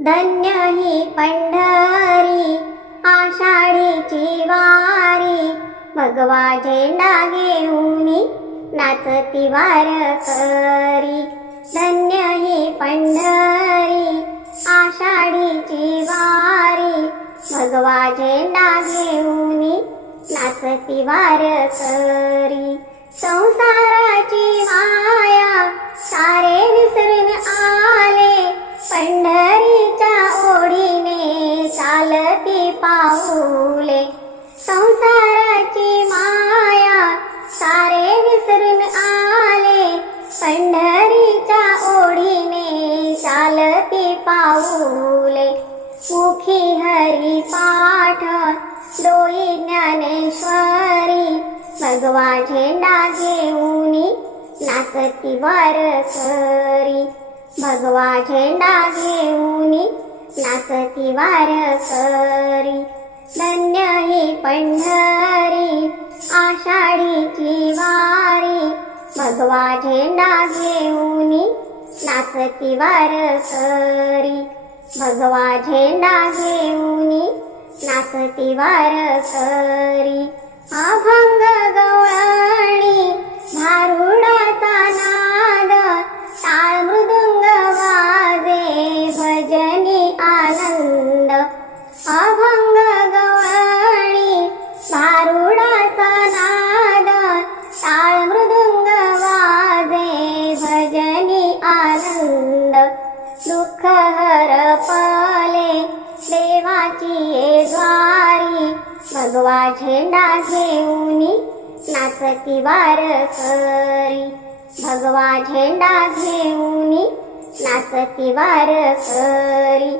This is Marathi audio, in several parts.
धन्य ही पंढरी आषाढीची वारी. भगवा झेंडा घेऊन नाचती वार करी. धन्य ही पंढरी आषाढीची वारी. भगवा झेंडा घेऊन नाचती वार करी. संसाराची माया चालती पाऊले. संसाराची माया सारे विसरून आले. पंढरीच्या ओढीने चालती पाऊले. मुखी हरी पाठ डोई ज्ञानेश्वरी. भगवा झेंडा घेऊनी नाचती वार करी भगवा झेंडा घेऊनी नाचती वार करी धन्य ही पंढरी आषाढीची वारी भगवा झेंडा घेऊन नाचती वार करी भगवा झेंडा घेऊन नाचती वार करी अभंग गवळणी भारुडा अभंग गवळणी भारुडाचा नाद टाळ मृदुंग वाजे भजनी आनंद दुःख हरपले देवाची ये द्वारी भगवा झेंडा घेऊनी नाचती वार करी. भगवा झेंडा घेऊनी नाचती वार करी.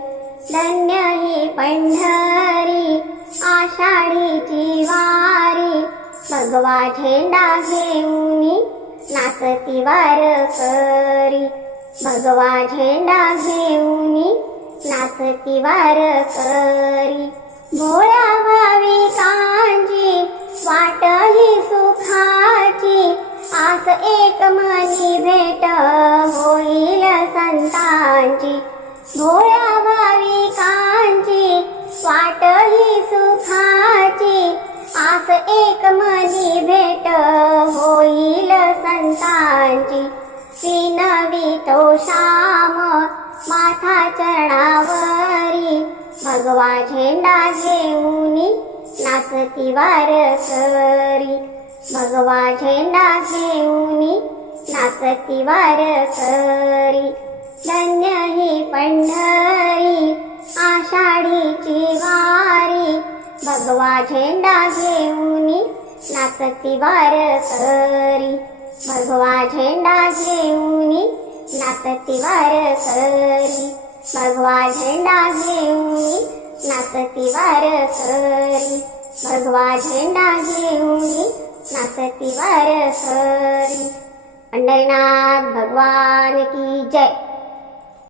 धन्य ही पंढरी आषाढीची वारी. भगवा झेंडा घेऊनी नाचती वार करी. भगवा झेंडा घेऊनी नाचती वार करी. भोळ्या भाविकांची वाट ही सुखाची. आस एक मनी भेट होईल संतांची. भोळ्या भाविकांची वाट ही सुखाची. आस एक मनी भेट होईल संतांची. विनवी तो श्याम माथा चढावरी. भगवा झेंडा घेऊनी नाचती वार करी भगवा झेंडा घेऊनी नाचती वार करी धन्य ही पंढरी आषाढीची वारी. भगवा झेंडा घेऊनी नाचती वार करी भगवा झेंडा घेऊनी नाचती वार करी भगवा झेंडा घेऊनी नाचती वार करी भगवा झेंडा घेऊनी नाचती वार करी पंढरीनाथ भगवान की जय.